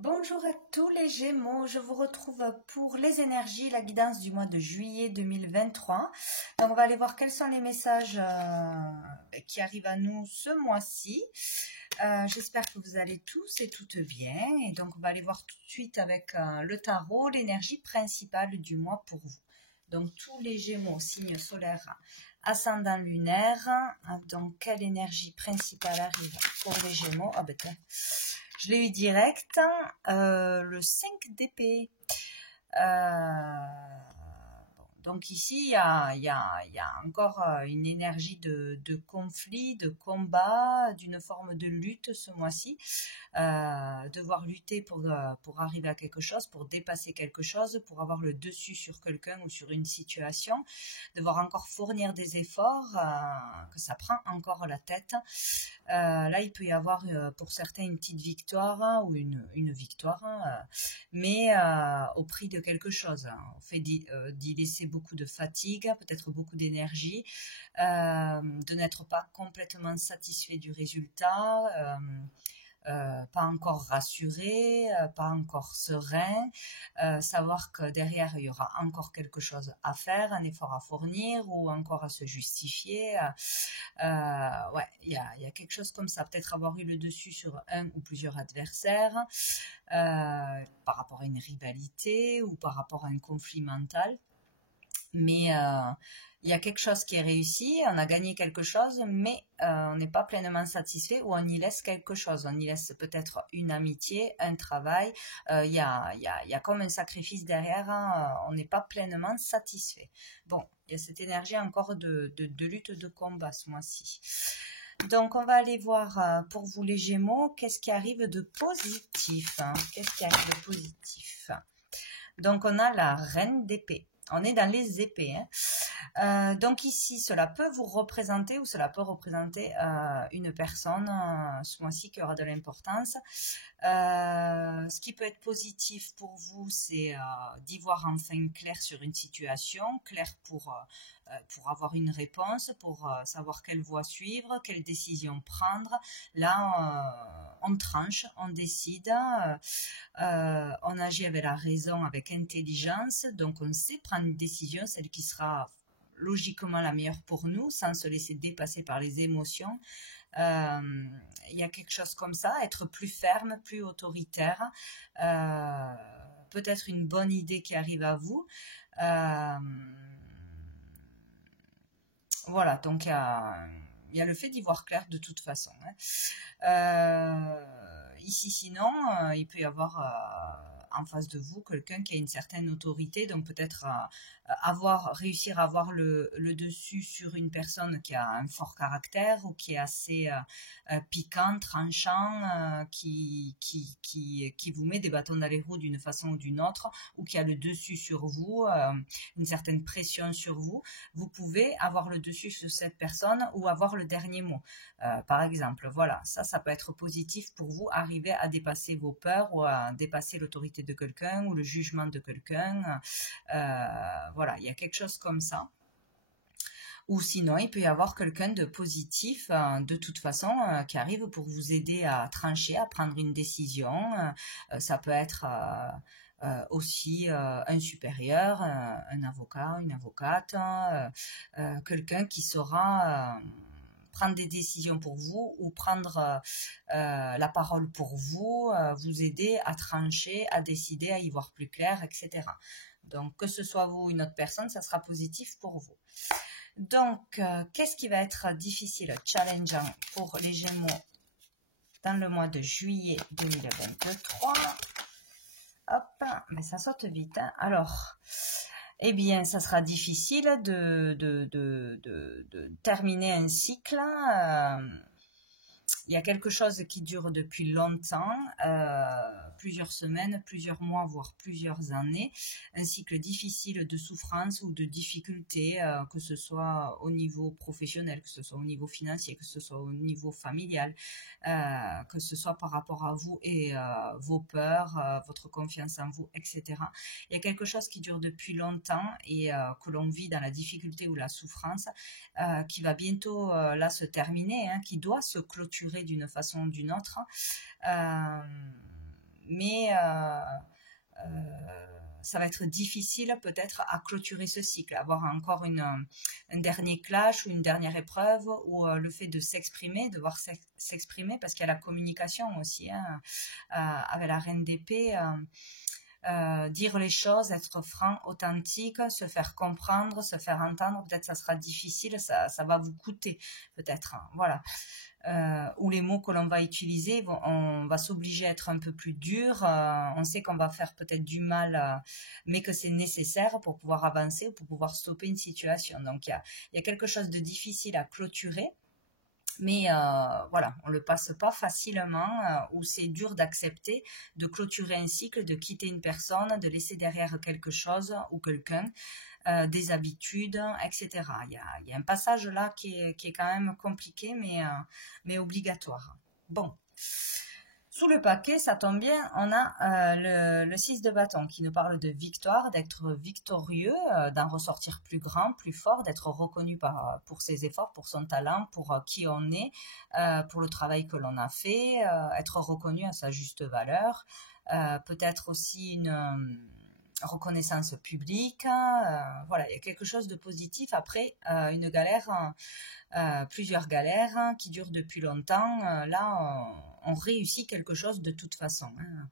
Bonjour à tous les Gémeaux, je vous retrouve pour les énergies, la guidance du mois de juillet 2023. Donc on va aller voir quels sont les messages qui arrivent à nous ce mois-ci. J'espère que vous allez tous et toutes bien. Et donc on va aller voir tout de suite avec le tarot, l'énergie principale du mois pour vous. Donc tous les Gémeaux, signe solaire, ascendant lunaire. Donc quelle énergie principale arrive pour les Gémeaux? Ah ben tiens. Je l'ai eu direct, le 5 d'épée. Donc ici, il y a encore une énergie de conflit, de combat, d'une forme de lutte ce mois-ci. Devoir lutter pour arriver à quelque chose, pour dépasser quelque chose, pour avoir le dessus sur quelqu'un ou sur une situation. Devoir encore fournir des efforts, que ça prend encore la tête. Là, il peut y avoir pour certains une petite victoire ou une victoire, mais au prix de quelque chose. Au fait d'y laisser beaucoup de fatigue, peut-être beaucoup d'énergie, de n'être pas complètement satisfait du résultat. Pas encore rassuré, pas encore serein, savoir que derrière il y aura encore quelque chose à faire, un effort à fournir ou encore à se justifier. Ouais, il y a quelque chose comme ça, peut-être avoir eu le dessus sur un ou plusieurs adversaires, par rapport à une rivalité ou par rapport à un conflit mental. Mais il y a quelque chose qui est réussi, on a gagné quelque chose, mais on n'est pas pleinement satisfait ou on y laisse quelque chose. On y laisse peut-être une amitié, un travail. Il y a comme un sacrifice derrière, hein, on n'est pas pleinement satisfait. Bon, il y a cette énergie encore de lutte, de combat ce mois-ci. Donc, on va aller voir pour vous les Gémeaux, qu'est-ce qui arrive de positif, hein. Qu'est-ce qui arrive de positif? Donc, on a la reine d'épée. On est dans les épées, hein. Donc ici, cela peut vous représenter ou cela peut représenter une personne ce mois-ci qui aura de l'importance. Ce qui peut être positif pour vous, c'est d'y voir enfin clair sur une situation, clair pour avoir une réponse, pour savoir quelle voie suivre, quelle décision prendre. Là, on tranche, on décide, on agit avec la raison, avec intelligence, donc on sait prendre une décision, celle qui sera logiquement la meilleure pour nous, sans se laisser dépasser par les émotions. Il y a quelque chose comme ça, être plus ferme, plus autoritaire, peut-être une bonne idée qui arrive à vous. Voilà, donc il y a le fait d'y voir clair de toute façon, hein. Ici, sinon, il peut y avoir en face de vous quelqu'un qui a une certaine autorité, donc peut-être réussir à avoir le dessus sur une personne qui a un fort caractère ou qui est assez piquant, tranchant, qui vous met des bâtons dans les roues d'une façon ou d'une autre, ou qui a le dessus sur vous, une certaine pression sur vous. Vous pouvez avoir le dessus sur cette personne ou avoir le dernier mot. Par exemple, voilà, ça peut être positif pour vous, arriver à dépasser vos peurs ou à dépasser l'autorité de quelqu'un ou le jugement de quelqu'un. Voilà, il y a quelque chose comme ça. Ou sinon, il peut y avoir quelqu'un de positif, de toute façon, qui arrive pour vous aider à trancher, à prendre une décision. Ça peut être aussi un supérieur, un avocat, une avocate, quelqu'un qui saura prendre des décisions pour vous ou prendre la parole pour vous, vous aider à trancher, à décider, à y voir plus clair, etc. Donc, que ce soit vous ou une autre personne, ça sera positif pour vous. Donc, qu'est-ce qui va être difficile, challengeant pour les Gémeaux dans le mois de juillet 2023? Hop, mais ça saute vite, hein. Alors, eh bien, ça sera difficile de terminer un cycle. Il y a quelque chose qui dure depuis longtemps, plusieurs semaines, plusieurs mois, voire plusieurs années. Un cycle difficile de souffrance ou de difficulté, que ce soit au niveau professionnel, que ce soit au niveau financier, que ce soit au niveau familial, que ce soit par rapport à vous et vos peurs, votre confiance en vous, etc. Il y a quelque chose qui dure depuis longtemps et que l'on vit dans la difficulté ou la souffrance, qui va bientôt là se terminer, hein, qui doit se clôturer d'une façon ou d'une autre. mais ça va être difficile peut-être à clôturer ce cycle, avoir encore un dernier clash ou une dernière épreuve, ou le fait de s'exprimer, devoir s'exprimer, parce qu'il y a la communication aussi, hein, avec la reine d'épée. Dire les choses, être franc, authentique, se faire comprendre, se faire entendre, peut-être ça sera difficile, ça va vous coûter peut-être, hein, voilà. Ou les mots que l'on va utiliser, on va s'obliger à être un peu plus dur, on sait qu'on va faire peut-être du mal, mais que c'est nécessaire pour pouvoir avancer, pour pouvoir stopper une situation. Donc il y a quelque chose de difficile à clôturer, mais voilà, on le passe pas facilement, ou c'est dur d'accepter, de clôturer un cycle, de quitter une personne, de laisser derrière quelque chose ou quelqu'un, des habitudes, etc. Il y a un passage là qui est quand même compliqué, mais obligatoire. Bon. Sous le paquet, ça tombe bien, on a le 6 de bâton qui nous parle de victoire, d'être victorieux, d'en ressortir plus grand, plus fort, d'être reconnu pour ses efforts, pour son talent, pour qui on est, pour le travail que l'on a fait, être reconnu à sa juste valeur, peut-être aussi une reconnaissance publique, voilà, il y a quelque chose de positif après une galère, plusieurs galères qui durent depuis longtemps. Là, on réussit quelque chose de toute façon, hein.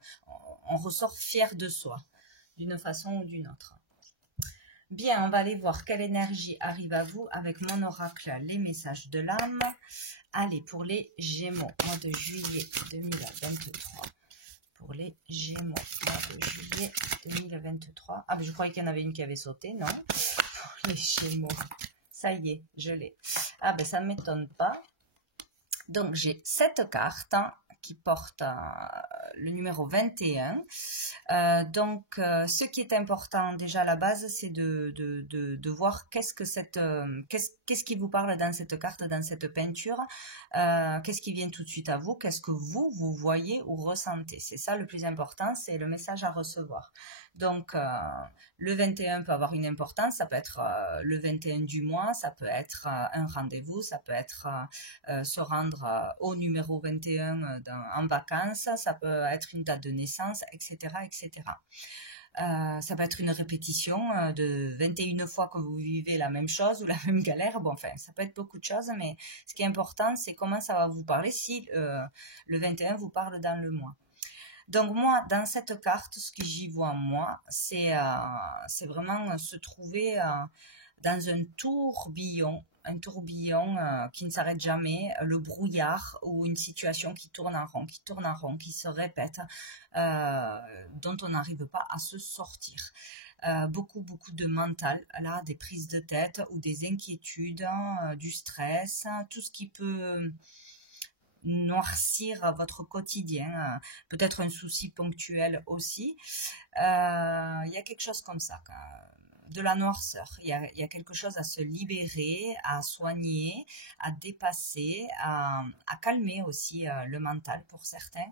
On ressort fier de soi, d'une façon ou d'une autre. Bien, on va aller voir quelle énergie arrive à vous avec mon oracle, les messages de l'âme. Allez, pour les Gémeaux, mois de juillet 2023. Pour les Gémeaux, mois de juillet 2023. Ah, mais je croyais qu'il y en avait une qui avait sauté, non? Pour les Gémeaux. Ça y est, je l'ai. Ah, ben ça ne m'étonne pas. Donc, j'ai 7 cartes qui portent le numéro 21. Donc, ce qui est important déjà à la base, c'est de voir qu'est-ce qui vous parle dans cette carte, dans cette peinture, qu'est-ce qui vient tout de suite à vous, qu'est-ce que vous voyez ou ressentez. C'est ça le plus important, c'est le message à recevoir. Donc, le 21 peut avoir une importance, ça peut être le 21 du mois, ça peut être un rendez-vous, ça peut être se rendre au numéro 21 en vacances, ça peut être une date de naissance, etc. etc. Ça peut être une répétition de 21 fois que vous vivez la même chose ou la même galère. Bon, enfin, ça peut être beaucoup de choses, mais ce qui est important, c'est comment ça va vous parler si le 21 vous parle dans le mois. Donc moi, dans cette carte, ce que j'y vois moi, c'est vraiment se trouver dans un tourbillon qui ne s'arrête jamais, le brouillard ou une situation qui tourne en rond, qui se répète, dont on n'arrive pas à se sortir. Beaucoup de mental, là, des prises de tête ou des inquiétudes, du stress, tout ce qui peut noircir votre quotidien, peut-être un souci ponctuel aussi. Il y a quelque chose comme ça, de la noirceur. Il y a quelque chose à se libérer, à soigner, à dépasser, à calmer aussi le mental pour certains.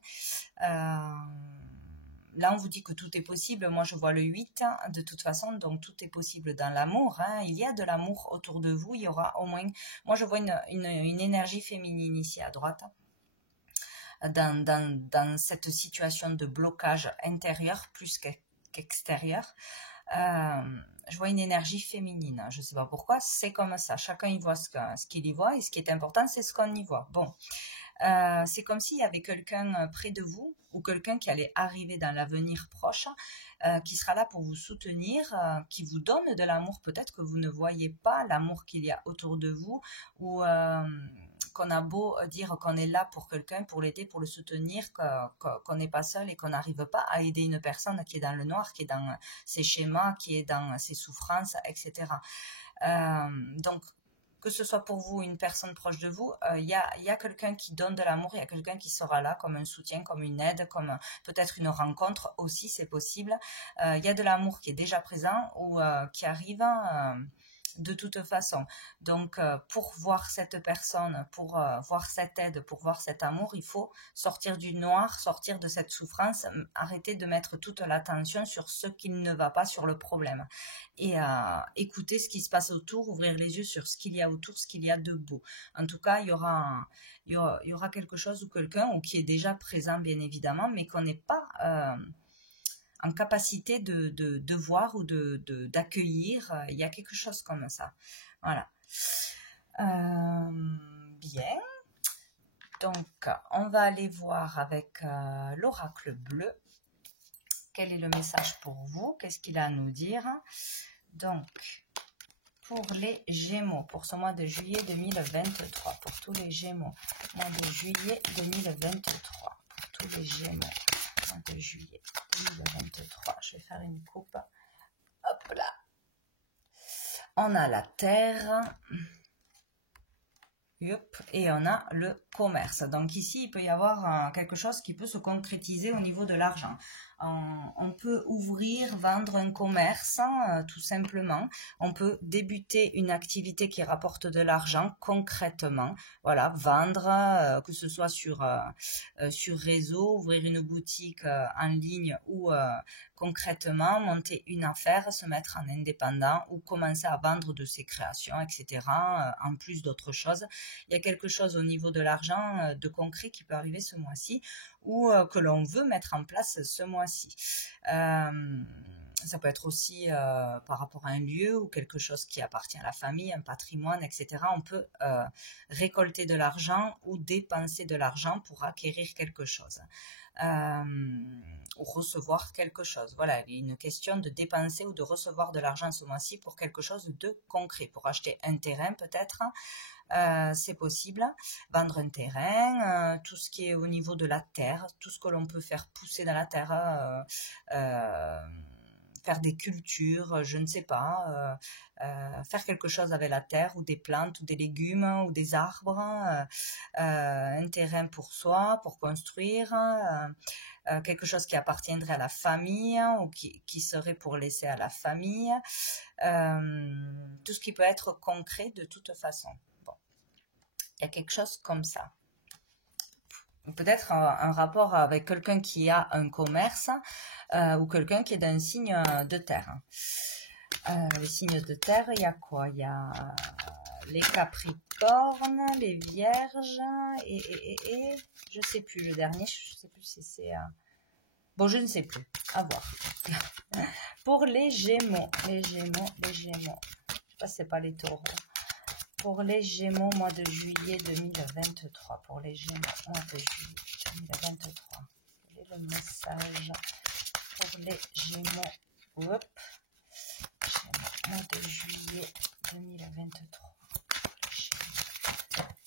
Là, on vous dit que tout est possible. Moi, je vois le 8, de toute façon, donc tout est possible dans l'amour, hein. Il y a de l'amour autour de vous. Il y aura au moins... Moi, je vois une énergie féminine ici à droite. Dans cette situation de blocage intérieur plus qu'extérieur. Je vois une énergie féminine. Je ne sais pas pourquoi, c'est comme ça. Chacun y voit ce qu'il y voit, et ce qui est important, c'est ce qu'on y voit. Bon, c'est comme s'il y avait quelqu'un près de vous, ou quelqu'un qui allait arriver dans l'avenir proche, qui sera là pour vous soutenir, qui vous donne de l'amour. Peut-être que vous ne voyez pas l'amour qu'il y a autour de vous, ou qu'on a beau dire qu'on est là pour quelqu'un, pour l'aider, pour le soutenir, qu'on n'est pas seul et qu'on n'arrive pas à aider une personne qui est dans le noir, qui est dans ses schémas, qui est dans ses souffrances, etc. Donc, que ce soit pour vous une personne proche de vous, il y a quelqu'un qui donne de l'amour, il y a quelqu'un qui sera là comme un soutien, comme une aide, comme peut-être une rencontre aussi, c'est possible. Il y a de l'amour qui est déjà présent ou qui arrive de toute façon. Donc, pour voir cette personne, pour voir cette aide, pour voir cet amour, il faut sortir du noir, sortir de cette souffrance, arrêter de mettre toute l'attention sur ce qui ne va pas, sur le problème. Et écouter ce qui se passe autour, ouvrir les yeux sur ce qu'il y a autour, ce qu'il y a de beau. En tout cas, il y aura quelque chose ou quelqu'un, ou qui est déjà présent, bien évidemment, mais qu'on n'est pas en capacité de voir ou d'accueillir. Il y a quelque chose comme ça. Voilà. Bien. Donc, on va aller voir avec l'oracle bleu. Quel est le message pour vous? Qu'est-ce qu'il a à nous dire? Donc, pour les Gémeaux, pour ce mois de juillet 2023, pour tous les Gémeaux, mois de juillet 2023, pour tous les Gémeaux, mois de juillet 2023, je vais faire une coupe. Hop là. On a la terre. Et on a le commerce. Donc ici, il peut y avoir quelque chose qui peut se concrétiser au niveau de l'argent. On peut ouvrir, vendre un commerce, tout simplement. On peut débuter une activité qui rapporte de l'argent concrètement. Voilà, vendre, que ce soit sur réseau, ouvrir une boutique en ligne ou concrètement monter une affaire, se mettre en indépendant ou commencer à vendre de ses créations, etc. En plus d'autres choses. Il y a quelque chose au niveau de l'argent de concret qui peut arriver ce mois-ci ou que l'on veut mettre en place ce mois-ci. Ça peut être aussi par rapport à un lieu ou quelque chose qui appartient à la famille, un patrimoine, etc. On peut récolter de l'argent ou dépenser de l'argent pour acquérir quelque chose. Ou recevoir quelque chose. Voilà, il y a une question de dépenser ou de recevoir de l'argent ce mois-ci pour quelque chose de concret, pour acheter un terrain peut-être, c'est possible, vendre un terrain, tout ce qui est au niveau de la terre, tout ce que l'on peut faire pousser dans la terre, faire des cultures, je ne sais pas, faire quelque chose avec la terre ou des plantes ou des légumes ou des arbres, un terrain pour soi, pour construire, quelque chose qui appartiendrait à la famille ou qui serait pour laisser à la famille, tout ce qui peut être concret de toute façon. Bon, il y a quelque chose comme ça. Peut-être un rapport avec quelqu'un qui a un commerce ou quelqu'un qui est d'un signe de terre. Les signes de terre, il y a quoi? Il y a les Capricornes, les Vierges et je sais plus le dernier, je sais plus si c'est bon, je ne sais plus, à voir. Pour les Gémeaux, je sais pas si c'est pas les Taureaux. Pour les Gémeaux, mois de juillet 2023. Pour les Gémeaux, mois de juillet 2023. Quel est le message pour les Gémeaux? Hop. Gémeaux, mois de juillet 2023.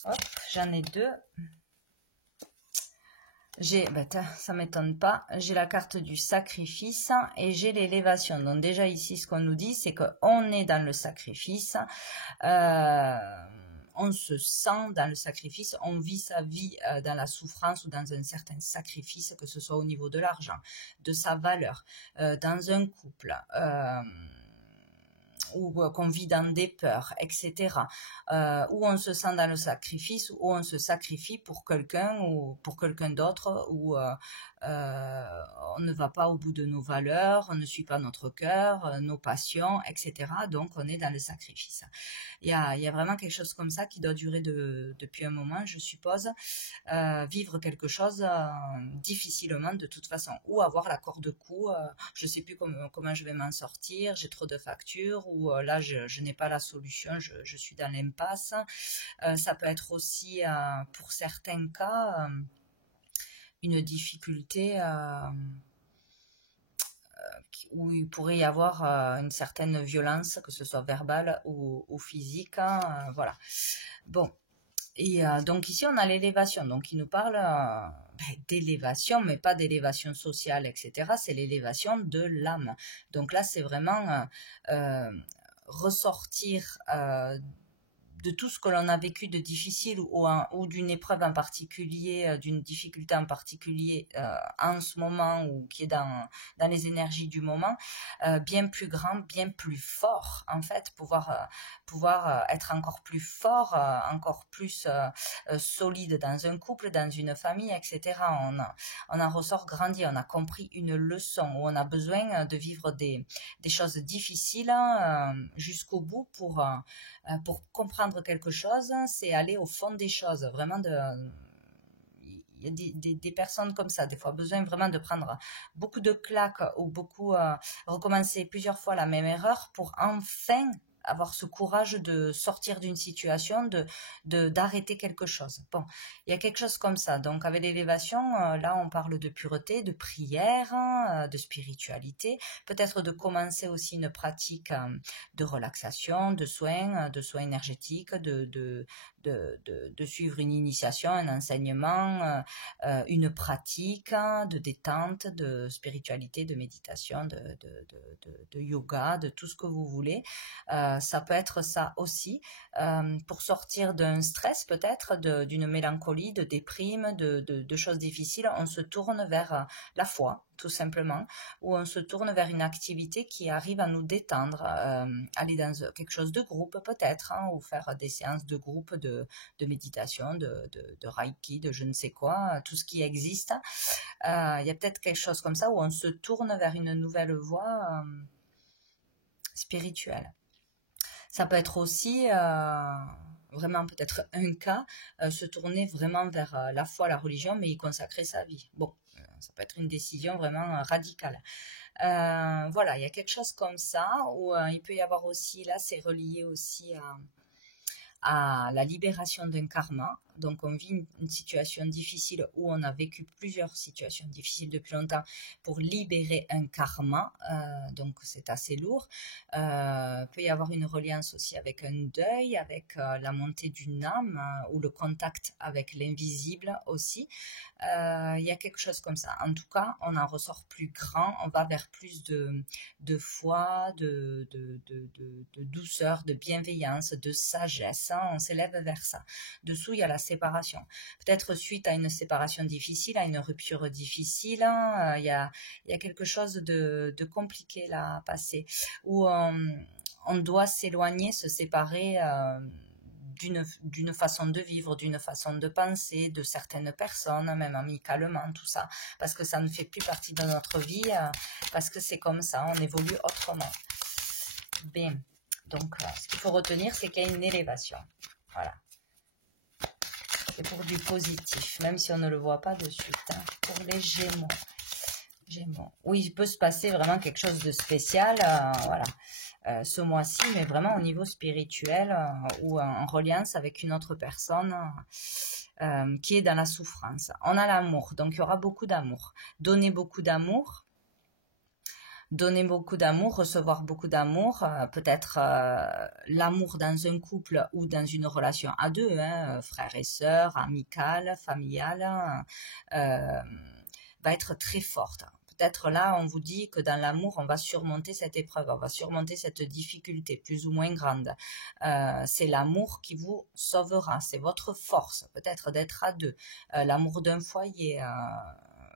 Hop, j'en ai deux. Ça m'étonne pas, j'ai la carte du sacrifice et j'ai l'élévation. Donc déjà ici, ce qu'on nous dit, c'est qu'on est dans le sacrifice, on se sent dans le sacrifice, on vit sa vie dans la souffrance ou dans un certain sacrifice, que ce soit au niveau de l'argent, de sa valeur, dans un couple, ou qu'on vit dans des peurs, etc. Où on se sent dans le sacrifice, où on se sacrifie pour quelqu'un ou pour quelqu'un d'autre, où on ne va pas au bout de nos valeurs, on ne suit pas notre cœur, nos passions, etc. Donc on est dans le sacrifice. Il y a vraiment quelque chose comme ça qui doit durer depuis un moment, je suppose. Vivre quelque chose difficilement de toute façon, ou avoir la corde au cou, je ne sais plus comment je vais m'en sortir, j'ai trop de factures, ou là je n'ai pas la solution, je suis dans l'impasse. Ça peut être aussi pour certains cas une difficulté où il pourrait y avoir une certaine violence, que ce soit verbale ou physique, voilà. Bon, et donc ici on a l'élévation, donc il nous parle d'élévation, mais pas d'élévation sociale, etc. C'est l'élévation de l'âme. Donc là c'est vraiment ressortir de tout ce que l'on a vécu de difficile ou d'une épreuve en particulier, d'une difficulté en particulier en ce moment ou qui est dans les énergies du moment, bien plus grand, bien plus fort en fait, pouvoir être encore plus fort, encore plus solide dans un couple, dans une famille, etc. On en ressort grandi, on a compris une leçon où on a besoin de vivre des choses difficiles jusqu'au bout pour comprendre quelque chose, c'est aller au fond des choses, vraiment il y a des personnes comme ça, des fois besoin vraiment de prendre beaucoup de claques ou recommencer plusieurs fois la même erreur pour enfin avoir ce courage de sortir d'une situation, d'arrêter quelque chose. Bon, il y a quelque chose comme ça. Donc avec l'élévation, là on parle de pureté, de prière, de spiritualité, peut-être de commencer aussi une pratique de relaxation, de soins énergétiques, de suivre une initiation, un enseignement, une pratique de détente, de spiritualité, de méditation, de yoga, de tout ce que vous voulez. Ça peut être ça aussi, pour sortir d'un stress peut-être, d'une mélancolie, de déprime, de choses difficiles. On se tourne vers la foi, tout simplement, ou on se tourne vers une activité qui arrive à nous détendre, aller dans quelque chose de groupe peut-être, ou faire des séances de groupe de méditation, de reiki, de je ne sais quoi, tout ce qui existe. Il y a peut-être quelque chose comme ça où on se tourne vers une nouvelle voie spirituelle. Ça peut être aussi vraiment peut-être un cas, se tourner vraiment vers la foi, la religion, mais y consacrer sa vie. Bon, ça peut être une décision vraiment radicale. Voilà, il y a quelque chose comme ça où il peut y avoir aussi, là c'est relié aussi à la libération d'un karma. Donc on vit une situation difficile où on a vécu plusieurs situations difficiles depuis longtemps pour libérer un karma, donc c'est assez lourd. Peut y avoir une reliance aussi avec un deuil, avec la montée d'une âme ou le contact avec l'invisible aussi. Il y a quelque chose comme ça. En tout cas, on en ressort plus grand, on va vers plus de foi, de douceur, de bienveillance, de sagesse, on s'élève vers ça. Dessous, il y a la séparation. Peut-être suite à une séparation difficile, à une rupture difficile, il y a quelque chose de compliqué là à passer, où on doit s'éloigner, se séparer d'une façon de vivre, d'une façon de penser, de certaines personnes, même amicalement, tout ça, parce que ça ne fait plus partie de notre vie, parce que c'est comme ça, on évolue autrement. Bien, donc ce qu'il faut retenir, c'est qu'il y a une élévation. Voilà. C'est pour du positif, même si on ne le voit pas de suite. Pour les Gémeaux. Oui, il peut se passer vraiment quelque chose de spécial, voilà. Ce mois-ci, mais vraiment au niveau spirituel ou en reliance avec une autre personne qui est dans la souffrance. On a l'amour, donc il y aura beaucoup d'amour. Donner beaucoup d'amour, recevoir beaucoup d'amour, peut-être l'amour dans un couple ou dans une relation à deux, frères et sœurs, amicale, familiale, va être très forte. Peut-être là, on vous dit que dans l'amour, on va surmonter cette épreuve, on va surmonter cette difficulté plus ou moins grande. C'est l'amour qui vous sauvera, c'est votre force, peut-être d'être à deux. L'amour d'un foyer,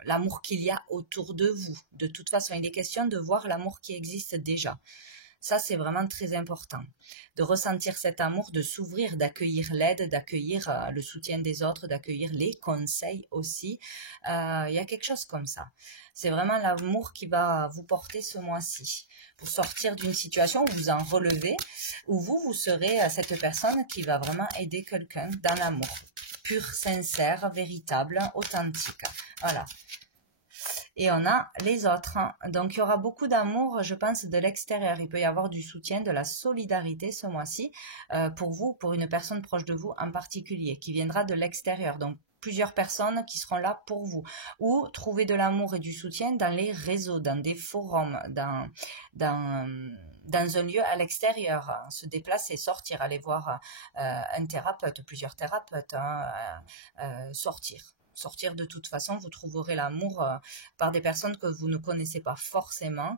l'amour qu'il y a autour de vous. De toute façon, il est question de voir l'amour qui existe déjà. Ça, c'est vraiment très important. De ressentir cet amour, de s'ouvrir, d'accueillir l'aide, d'accueillir le soutien des autres, d'accueillir les conseils aussi. Il y a quelque chose comme ça. C'est vraiment l'amour qui va vous porter ce mois-ci. Pour sortir d'une situation où vous en relevez, où vous serez cette personne qui va vraiment aider quelqu'un dans l'amour. Pur, sincère, véritable, authentique. Voilà. Et on a les autres. Donc, il y aura beaucoup d'amour, je pense, de l'extérieur. Il peut y avoir du soutien, de la solidarité ce mois-ci pour vous, pour une personne proche de vous en particulier, qui viendra de l'extérieur. Donc, plusieurs personnes qui seront là pour vous. Ou trouver de l'amour et du soutien dans les réseaux, dans des forums, dans un lieu à l'extérieur, se déplacer, sortir, aller voir un thérapeute, plusieurs thérapeutes, sortir. sortir de toute façon, vous trouverez l'amour par des personnes que vous ne connaissez pas forcément.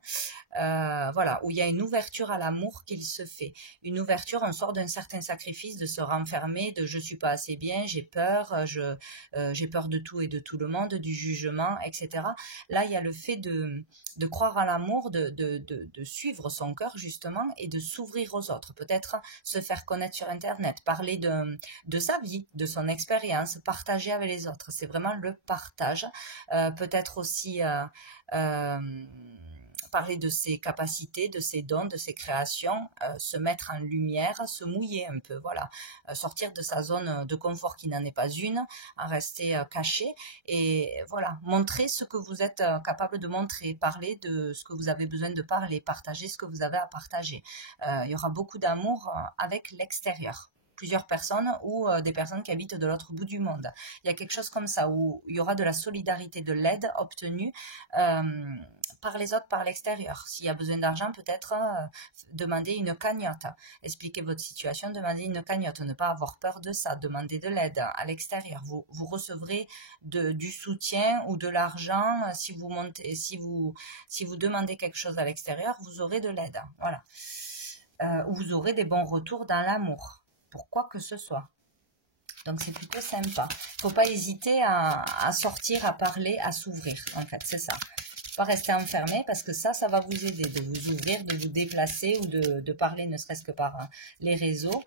Voilà, où il y a une ouverture à l'amour qu'il se fait. Une ouverture, on sort d'un certain sacrifice, de se renfermer, de je suis pas assez bien, j'ai peur, j'ai peur de tout et de tout le monde, du jugement, etc. Là, il y a le fait de croire à l'amour, de suivre son cœur justement et de s'ouvrir aux autres. Peut-être se faire connaître sur Internet, parler de sa vie, de son expérience, partager avec les autres. C'est vraiment le partage. Peut-être aussi parler de ses capacités, de ses dons, de ses créations, se mettre en lumière, se mouiller un peu, voilà, sortir de sa zone de confort qui n'en est pas une, en rester caché et voilà, montrer ce que vous êtes capable de montrer, parler de ce que vous avez besoin de parler, partager ce que vous avez à partager. Il y aura beaucoup d'amour avec l'extérieur. Plusieurs personnes ou des personnes qui habitent de l'autre bout du monde. Il y a quelque chose comme ça où il y aura de la solidarité, de l'aide obtenue par les autres, par l'extérieur. S'il y a besoin d'argent, peut-être demander une cagnotte. Expliquer votre situation, demander une cagnotte. Ne pas avoir peur de ça, demander de l'aide à l'extérieur. Vous recevrez du soutien ou de l'argent si vous montez, si vous demandez quelque chose à l'extérieur, vous aurez de l'aide. Voilà. Vous aurez des bons retours dans l'amour. Pour quoi que ce soit. Donc c'est plutôt sympa. Faut pas hésiter à sortir, à parler, à s'ouvrir. En fait, c'est ça. Pas rester enfermé parce que ça va vous aider de vous ouvrir, de vous déplacer ou de parler ne serait-ce que par les réseaux.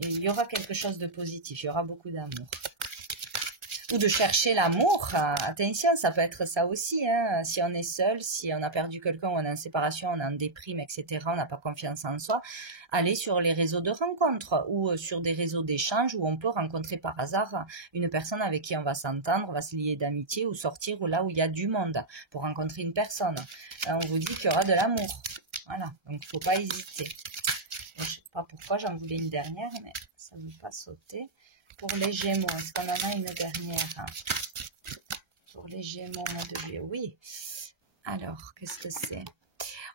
Il y aura quelque chose de positif. Il y aura beaucoup d'amour. Ou de chercher l'amour. Attention, ça peut être ça aussi. Hein. Si on est seul, si on a perdu quelqu'un, on est en séparation, on est en déprime, etc., on n'a pas confiance en soi, aller sur les réseaux de rencontres ou sur des réseaux d'échange où on peut rencontrer par hasard une personne avec qui on va s'entendre, on va se lier d'amitié ou sortir ou là où il y a du monde pour rencontrer une personne. On vous dit qu'il y aura de l'amour. Voilà, donc il ne faut pas hésiter. Je ne sais pas pourquoi, j'en voulais une dernière, mais ça ne veut pas sauter. Pour les Gémeaux, est-ce qu'on en a une dernière? Pour les Gémeaux, mois de juillet, oui. Alors, qu'est-ce que c'est?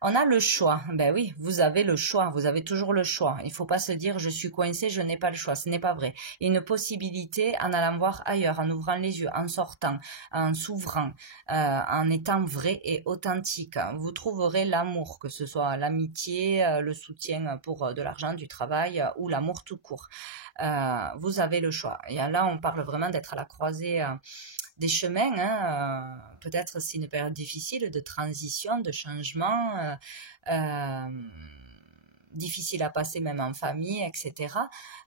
On a le choix. Ben oui, vous avez le choix. Vous avez toujours le choix. Il ne faut pas se dire je suis coincé, je n'ai pas le choix. Ce n'est pas vrai. Il y a une possibilité en allant voir ailleurs, en ouvrant les yeux, en sortant, en s'ouvrant, en étant vrai et authentique. Vous trouverez l'amour, que ce soit l'amitié, le soutien pour de l'argent, du travail ou l'amour tout court. Vous avez le choix. Et là, on parle vraiment d'être à la croisée des chemins, hein, peut-être c'est une période difficile de transition, de changement, difficile à passer même en famille, etc.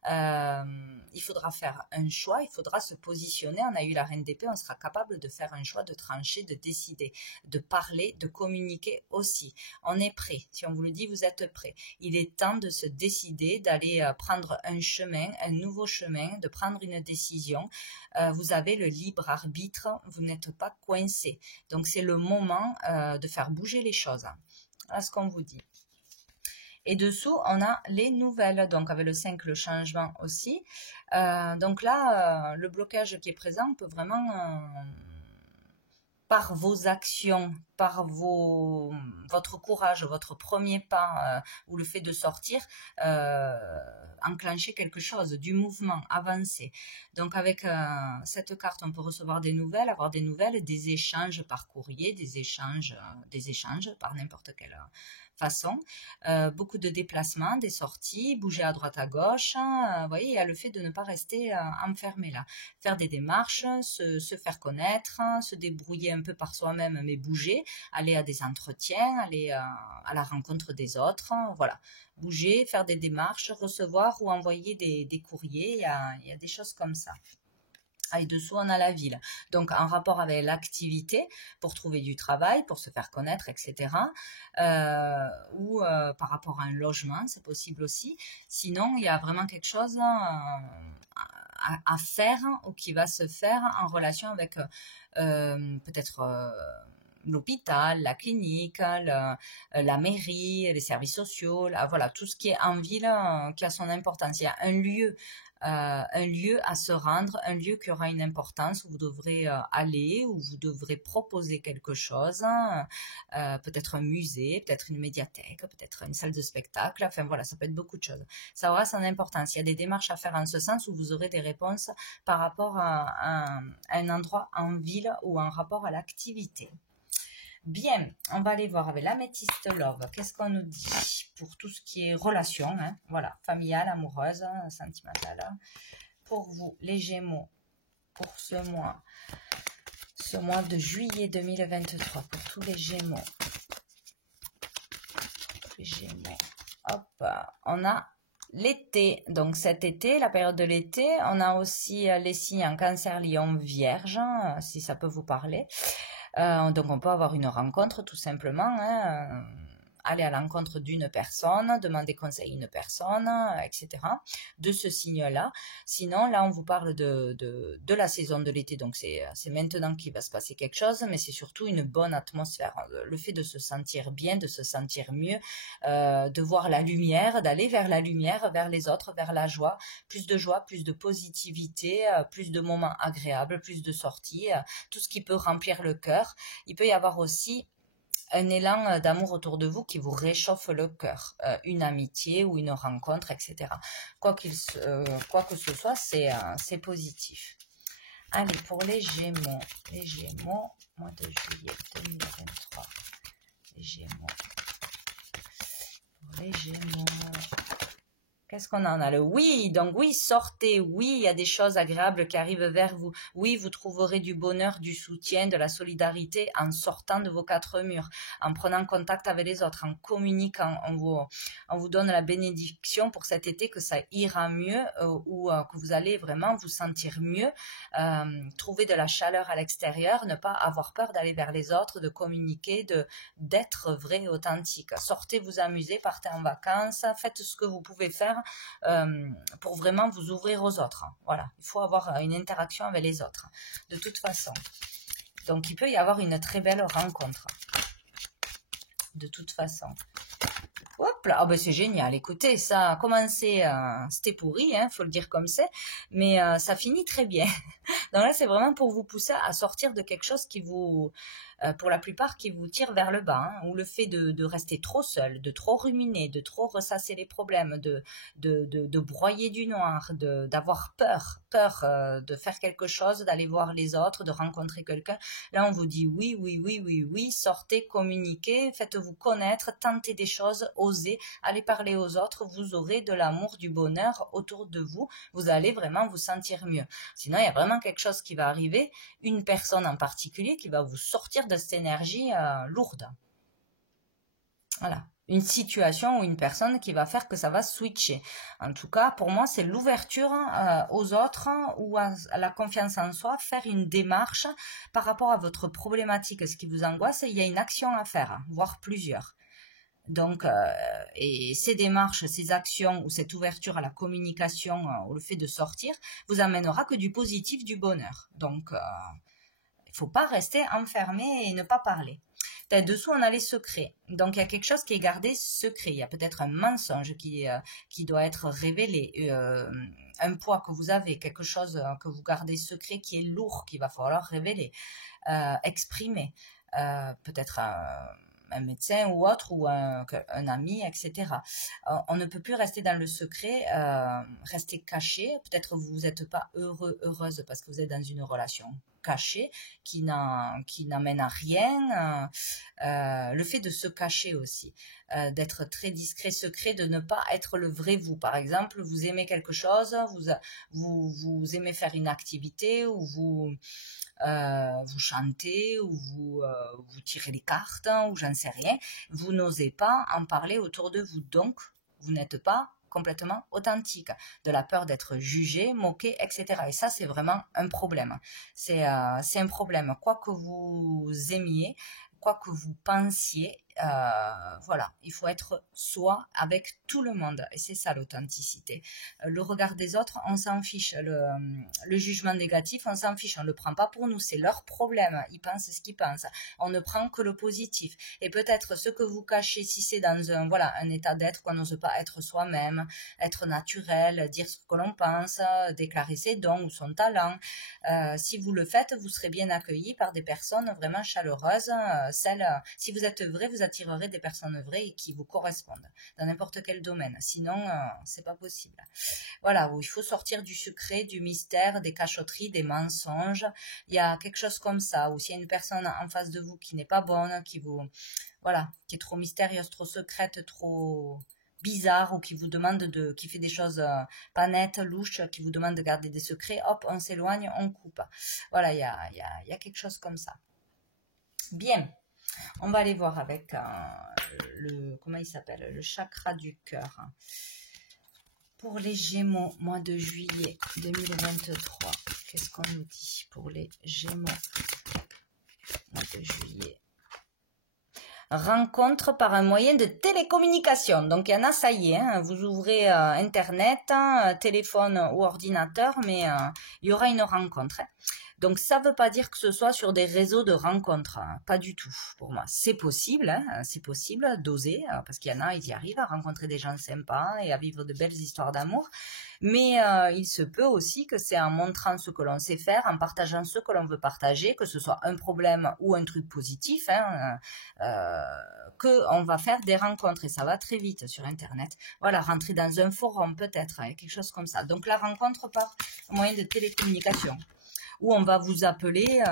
Il faudra faire un choix, il faudra se positionner. On a eu la reine d'épée, on sera capable de faire un choix, de trancher, de décider, de parler, de communiquer aussi. On est prêt. Si on vous le dit, vous êtes prêt. Il est temps de se décider, d'aller prendre un chemin, un nouveau chemin, de prendre une décision. Vous avez le libre arbitre, vous n'êtes pas coincé. Donc c'est le moment de faire bouger les choses. Voilà ce qu'on vous dit. Et dessous, on a les nouvelles, donc avec le 5, le changement aussi. Donc là, le blocage qui est présent peut vraiment, par vos actions, par votre courage, votre premier pas ou le fait de sortir, enclencher quelque chose, du mouvement, avancer. Donc avec cette carte, on peut recevoir des nouvelles, avoir des nouvelles, des échanges par courrier, des échanges par n'importe quelle façon, beaucoup de déplacements, des sorties, bouger à droite à gauche, vous voyez, il y a le fait de ne pas rester enfermé là, faire des démarches, se faire connaître, se débrouiller un peu par soi-même, mais bouger, aller à des entretiens, aller à la rencontre des autres, voilà, bouger, faire des démarches, recevoir ou envoyer des courriers, il y a des choses comme ça. Et dessous, on a la ville. Donc, en rapport avec l'activité, pour trouver du travail, pour se faire connaître, etc. Ou par rapport à un logement, c'est possible aussi. Sinon, il y a vraiment quelque chose à faire ou qui va se faire en relation avec peut-être l'hôpital, la clinique, la mairie, les services sociaux, voilà, tout ce qui est en ville qui a son importance. Il y a un lieu à se rendre, un lieu qui aura une importance où vous devrez aller, où vous devrez proposer quelque chose, peut-être un musée, peut-être une médiathèque, peut-être une salle de spectacle, enfin voilà, ça peut être beaucoup de choses. Ça aura son importance. Il y a des démarches à faire en ce sens où vous aurez des réponses par rapport à un endroit en ville ou en rapport à l'activité. Bien, on va aller voir avec l'améthyste love. Qu'est-ce qu'on nous dit pour tout ce qui est relation, hein, voilà, familiale, amoureuse, sentimentale. Pour vous, les Gémeaux, pour ce mois de juillet 2023, pour tous les Gémeaux. Les Gémeaux. Hop, on a l'été. Donc cet été, la période de l'été, on a aussi les signes en Cancer, Lion, Vierge, si ça peut vous parler. Donc on peut avoir une rencontre tout simplement, hein, aller à l'encontre d'une personne, demander conseil à une personne, etc. de ce signe-là. Sinon, là, on vous parle de la saison de l'été, donc c'est maintenant qu'il va se passer quelque chose, mais c'est surtout une bonne atmosphère. Le fait de se sentir bien, de se sentir mieux, de voir la lumière, d'aller vers la lumière, vers les autres, vers la joie, plus de positivité, plus de moments agréables, plus de sorties, tout ce qui peut remplir le cœur. Il peut y avoir aussi un élan d'amour autour de vous qui vous réchauffe le cœur, une amitié ou une rencontre, etc. Quoi que ce soit, c'est positif. Allez, pour les Gémeaux, mois de juillet 2023, les Gémeaux, pour les Gémeaux, qu'est-ce qu'on en a? Le oui, donc oui, sortez, oui, il y a des choses agréables qui arrivent vers vous. Oui, vous trouverez du bonheur, du soutien, de la solidarité en sortant de vos quatre murs, en prenant contact avec les autres, en communiquant. On vous donne la bénédiction pour cet été que ça ira mieux ou que vous allez vraiment vous sentir mieux, trouver de la chaleur à l'extérieur, ne pas avoir peur d'aller vers les autres, de communiquer, d'être vrai et authentique. Sortez vous amuser, partez en vacances, faites ce que vous pouvez faire pour vraiment vous ouvrir aux autres. Voilà, il faut avoir une interaction avec les autres, de toute façon. Donc, il peut y avoir une très belle rencontre, de toute façon. Hop là, oh ben c'est génial, écoutez, ça a commencé, c'était pourri, faut le dire comme c'est, mais ça finit très bien. Donc là, c'est vraiment pour vous pousser à sortir de quelque chose qui vous, pour la plupart, qui vous tire vers le bas, ou le fait de rester trop seul, de trop ruminer, de trop ressasser les problèmes, de broyer du noir, d'avoir peur de faire quelque chose, d'aller voir les autres, de rencontrer quelqu'un. Là, on vous dit oui, oui, oui, oui, oui, sortez, communiquez, faites-vous connaître, tentez des choses, osez, allez parler aux autres, vous aurez de l'amour, du bonheur autour de vous, vous allez vraiment vous sentir mieux. Sinon, il y a vraiment quelque chose qui va arriver, une personne en particulier qui va vous sortir de cette énergie lourde. Voilà. Une situation ou une personne qui va faire que ça va switcher. En tout cas, pour moi, c'est l'ouverture aux autres ou à la confiance en soi, faire une démarche par rapport à votre problématique, ce qui vous angoisse, il y a une action à faire, voire plusieurs. Donc, et ces démarches, ces actions ou cette ouverture à la communication ou le fait de sortir vous amènera que du positif, du bonheur. Donc, il ne faut pas rester enfermé et ne pas parler. Dessous, on a les secrets. Donc, il y a quelque chose qui est gardé secret. Il y a peut-être un mensonge qui doit être révélé, un poids que vous avez, quelque chose que vous gardez secret qui est lourd, qu'il va falloir révéler, exprimer. Peut-être un médecin ou autre, ou un ami, etc. On ne peut plus rester dans le secret, rester caché. Peut-être vous n'êtes pas heureuse parce que vous êtes dans une relation cachée qui n'amène à rien. Le fait de se cacher aussi, d'être très discret, secret, de ne pas être le vrai vous. Par exemple, vous aimez quelque chose, vous aimez faire une activité, ou vous chantez, ou vous tirez les cartes, ou j'en sais rien, vous n'osez pas en parler autour de vous, donc vous n'êtes pas complètement authentique, de la peur d'être jugé, moqué, etc. Et ça, c'est vraiment un problème. C'est un problème. Quoi que vous aimiez, quoi que vous pensiez, voilà, il faut être soi avec tout le monde. Et c'est ça l'authenticité. Le regard des autres, on s'en fiche. Le jugement négatif, on s'en fiche. On ne le prend pas pour nous. C'est leur problème. Ils pensent ce qu'ils pensent. On ne prend que le positif. Et peut-être ce que vous cachez, si c'est dans un état d'être qu'on n'ose pas être soi-même, être naturel, dire ce que l'on pense, déclarer ses dons ou son talent. Si vous le faites, vous serez bien accueilli par des personnes vraiment chaleureuses. Si vous êtes vrai, vous attirerez des personnes vraies et qui vous correspondent dans n'importe quel domaine. Sinon, c'est pas possible. Voilà, où il faut sortir du secret, du mystère, des cachotteries, des mensonges. Il y a quelque chose comme ça. Ou s'il y a une personne en face de vous qui n'est pas bonne, qui est trop mystérieuse, trop secrète, trop bizarre ou qui vous demande qui fait des choses pas nettes, louches, qui vous demande de garder des secrets, hop, on s'éloigne, on coupe. Voilà, il y a quelque chose comme ça. Bien, on va aller voir avec comment il s'appelle, le chakra du cœur. Pour les Gémeaux, mois de juillet 2023, qu'est-ce qu'on nous dit pour les Gémeaux, mois de juillet? Rencontre par un moyen de télécommunication. Donc, il y en a, ça y est, hein, vous ouvrez Internet, téléphone ou ordinateur, mais il y aura une rencontre. Hein. Donc, ça ne veut pas dire que ce soit sur des réseaux de rencontres, hein, pas du tout pour moi. C'est possible, hein, c'est possible d'oser, parce qu'il y en a, ils y arrivent à rencontrer des gens sympas et à vivre de belles histoires d'amour. Mais il se peut aussi que c'est en montrant ce que l'on sait faire, en partageant ce que l'on veut partager, que ce soit un problème ou un truc positif, hein, qu'on va faire des rencontres et ça va très vite sur Internet. Voilà, rentrer dans un forum peut-être, hein, quelque chose comme ça. Donc la rencontre par moyen de télécommunication, où on va vous appeler,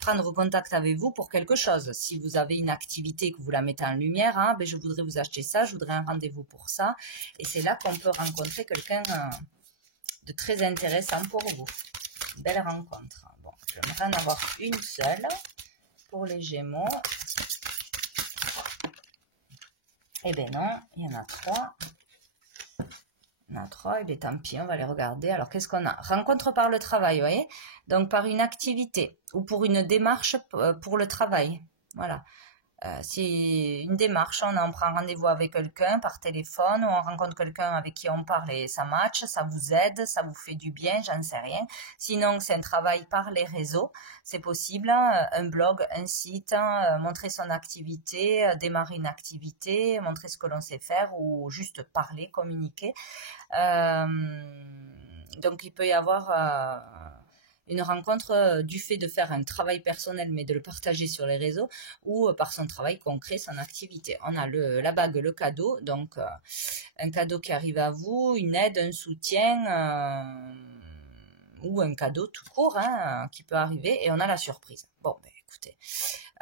prendre contact avec vous pour quelque chose. Si vous avez une activité que vous la mettez en lumière, hein, je voudrais vous acheter ça, je voudrais un rendez-vous pour ça. Et c'est là qu'on peut rencontrer quelqu'un de très intéressant pour vous. Une belle rencontre. Bon, j'aimerais en avoir une seule pour les Gémeaux. Eh bien non, il y en a 3. Il y en a 3, et bien tant pis, on va les regarder. Alors, qu'est-ce qu'on a? Rencontre par le travail, vous voyez? Donc, par une activité ou pour une démarche pour le travail. Voilà. C'est une démarche, on prend rendez-vous avec quelqu'un par téléphone, ou on rencontre quelqu'un avec qui on parle et ça match, ça vous aide, ça vous fait du bien, j'en sais rien. Sinon, c'est un travail par les réseaux, c'est possible, un blog, un site, montrer son activité, démarrer une activité, montrer ce que l'on sait faire ou juste parler, communiquer. Donc, il peut y avoir une rencontre du fait de faire un travail personnel mais de le partager sur les réseaux ou par son travail concret, son activité. On a la bague, le cadeau, donc un cadeau qui arrive à vous, une aide, un soutien ou un cadeau tout court hein, qui peut arriver et on a la surprise. Bon, ben écoutez,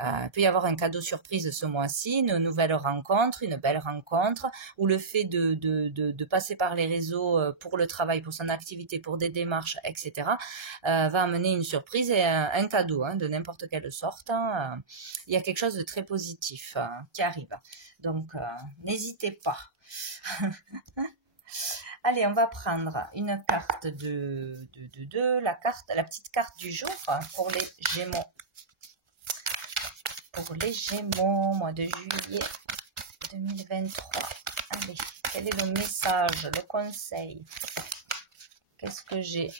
il peut y avoir un cadeau surprise ce mois-ci, une nouvelle rencontre, une belle rencontre, ou le fait de passer par les réseaux pour le travail, pour son activité, pour des démarches, etc., va amener une surprise et un cadeau hein, de n'importe quelle sorte. Hein. Il y a quelque chose de très positif qui arrive. Donc, n'hésitez pas. Allez, on va prendre une carte la petite carte du jour pour les Gémeaux. Pour les Gémeaux, mois de juillet 2023. Allez, quel est le message, le conseil? Qu'est-ce que j'ai?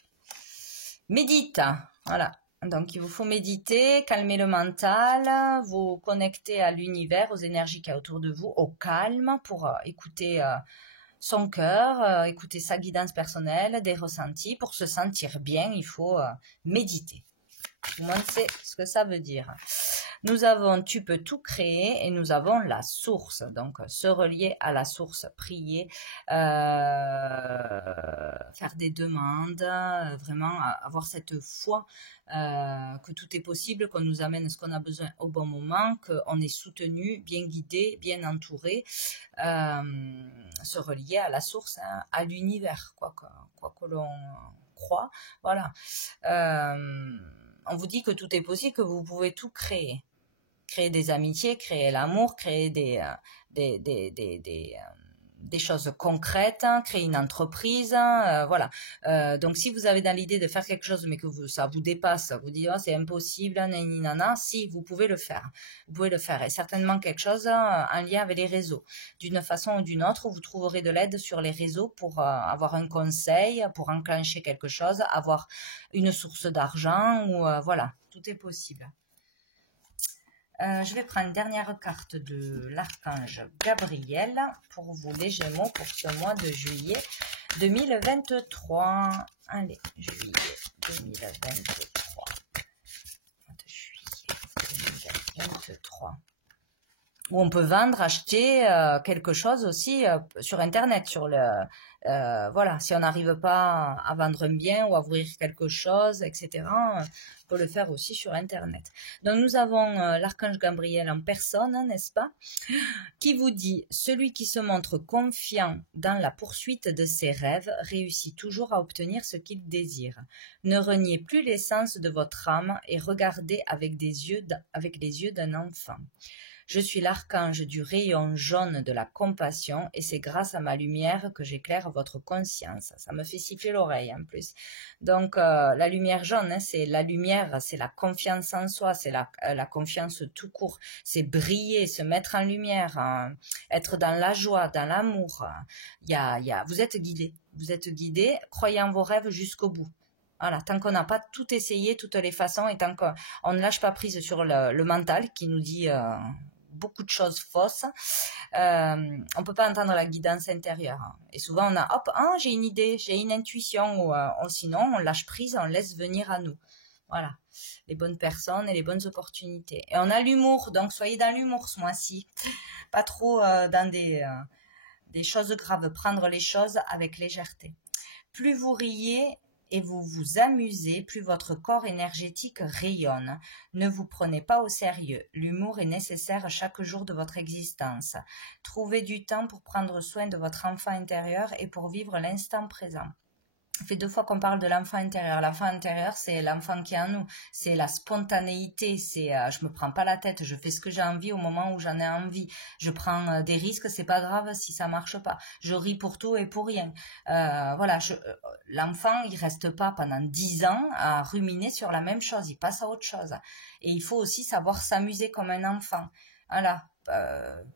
Médite, voilà. Donc, il vous faut méditer, calmer le mental, vous connecter à l'univers, aux énergies qu'il y a autour de vous, au calme pour écouter son cœur, écouter sa guidance personnelle, des ressentis. Pour se sentir bien, il faut méditer. Tout le monde sait ce que ça veut dire. Nous avons tu peux tout créer et nous avons la source. Donc, se relier à la source, prier, faire des demandes, vraiment avoir cette foi que tout est possible, qu'on nous amène ce qu'on a besoin au bon moment, qu'on est soutenu, bien guidé, bien entouré. Se relier à la source, hein, à l'univers, quoi que l'on croit. Voilà. On vous dit que tout est possible, que vous pouvez tout créer. Créer des amitiés, créer l'amour, créer des des choses concrètes, créer une entreprise, voilà. Donc si vous avez dans l'idée de faire quelque chose mais que ça vous dépasse, vous dites oh, c'est impossible, nani nana, si vous pouvez le faire, vous pouvez le faire et certainement quelque chose en lien avec les réseaux. D'une façon ou d'une autre, vous trouverez de l'aide sur les réseaux pour avoir un conseil, pour enclencher quelque chose, avoir une source d'argent ou voilà, tout est possible. Je vais prendre une dernière carte de l'archange Gabriel pour vous les Gémeaux pour ce mois de juillet 2023. Allez, juillet 2023. Mois de juillet 2023. Où on peut vendre, acheter quelque chose aussi sur Internet, sur le... voilà, si on n'arrive pas à vendre un bien ou à ouvrir quelque chose, etc., on peut le faire aussi sur Internet. Donc nous avons l'archange Gabriel en personne, n'est-ce pas, qui vous dit « Celui qui se montre confiant dans la poursuite de ses rêves réussit toujours à obtenir ce qu'il désire. Ne reniez plus l'essence de votre âme et regardez avec les yeux d'un enfant. » Je suis l'archange du rayon jaune de la compassion et c'est grâce à ma lumière que j'éclaire votre conscience. Ça me fait siffler l'oreille en plus. Donc la lumière jaune, hein, c'est la lumière, c'est la confiance en soi, c'est la confiance tout court. C'est briller, se mettre en lumière, hein, être dans la joie, dans l'amour. Vous êtes guidé, croyez en vos rêves jusqu'au bout. Voilà, tant qu'on n'a pas tout essayé, toutes les façons, et tant qu'on ne lâche pas prise sur le mental qui nous dit beaucoup de choses fausses, on peut pas entendre la guidance intérieure. Et souvent on a, hop, j'ai une idée, j'ai une intuition, ou sinon on lâche prise, on laisse venir à nous. Voilà, les bonnes personnes et les bonnes opportunités. Et on a l'humour, donc soyez dans l'humour ce mois-ci. Pas trop dans des choses graves, prendre les choses avec légèreté. Plus vous riez et vous vous amusez, plus votre corps énergétique rayonne. Ne vous prenez pas au sérieux. L'humour est nécessaire chaque jour de votre existence. Trouvez du temps pour prendre soin de votre enfant intérieur et pour vivre l'instant présent. Ça fait 2 fois qu'on parle de l'enfant intérieur. L'enfant intérieur, c'est l'enfant qui est en nous. C'est la spontanéité. C'est je me prends pas la tête. Je fais ce que j'ai envie au moment où j'en ai envie. Je prends des risques. C'est pas grave si ça marche pas. Je ris pour tout et pour rien. Voilà. L'enfant, il reste pas pendant 10 ans à ruminer sur la même chose. Il passe à autre chose. Et il faut aussi savoir s'amuser comme un enfant. Voilà.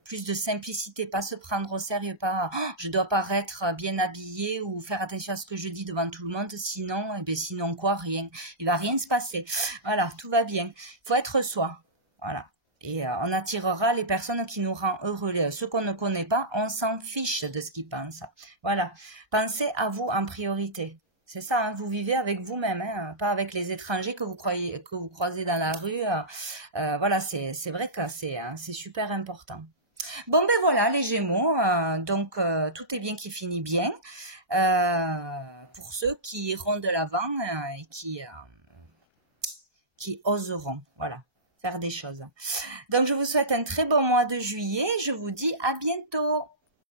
Plus de simplicité, pas se prendre au sérieux, pas je dois paraître bien habillée ou faire attention à ce que je dis devant tout le monde, sinon, sinon quoi, rien, il va rien se passer. Voilà, tout va bien. Il faut être soi. Voilà. Et on attirera les personnes qui nous rendent heureux. Ceux qu'on ne connaît pas, on s'en fiche de ce qu'ils pensent. Voilà. Pensez à vous en priorité. C'est ça, hein, vous vivez avec vous-même, hein, pas avec les étrangers que vous croisez dans la rue. Voilà, c'est vrai que c'est super important. Bon, ben voilà, les Gémeaux. Donc, tout est bien qui finit bien. Pour ceux qui iront de l'avant et qui oseront, voilà, faire des choses. Donc, je vous souhaite un très bon mois de juillet. Je vous dis à bientôt.